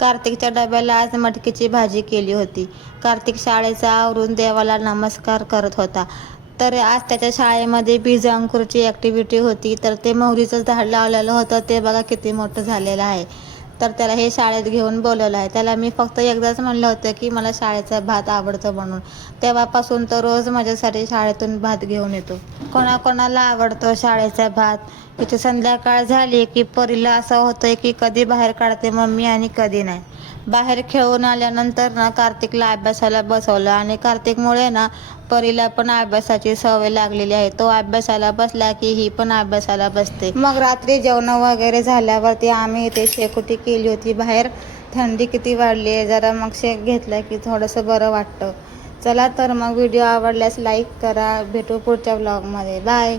कार्तिकच्या डब्याला आज मटकीची भाजी केली होती. कार्तिक शाळेचा आवरून देवाला नमस्कार करत होता. तर आज त्याच्या शाळेमध्ये बीज अंकुरची ॲक्टिव्हिटी होती. तर ते मोहरीचं झाड लावलेलं होतं, ते बघा किती मोठं झालेलं आहे. तर त्याला हे शाळेत घेऊन बोलवलं आहे. त्याला मी फक्त एकदाच म्हणलं होतं की मला शाळेचा भात आवडतं म्हणून. तेव्हापासून तो रोज माझ्यासाठी शाळेतून भात घेऊन येतो. कोणाकोणाला आवडतो शाळेचा भात. इथे संध्याकाळ झाली की परीला असं होतंय की कधी बाहेर काढते मम्मी आणि कधी नाही. बाहेर खेळून आल्यानंतर ना कार्तिकला अभ्यासाला बसवलं आणि कार्तिकमुळे ना परीला पण अभ्यासाची सवय लागलेली आहे. तो अभ्यासाला बसला की ही पण अभ्यासाला बसते. मग रात्री जेवण वगैरे झाल्यावरती आम्ही इथे शेकोटी केली होती बाहेर. थंडी किती वाढली आहे, जरा मग शेक घेतला की थोडंसं बरं वाटतं. चला तर मग व्हिडिओ आवडल्यास लाईक करा. भेटू पुढच्या व्लॉगमध्ये. बाय.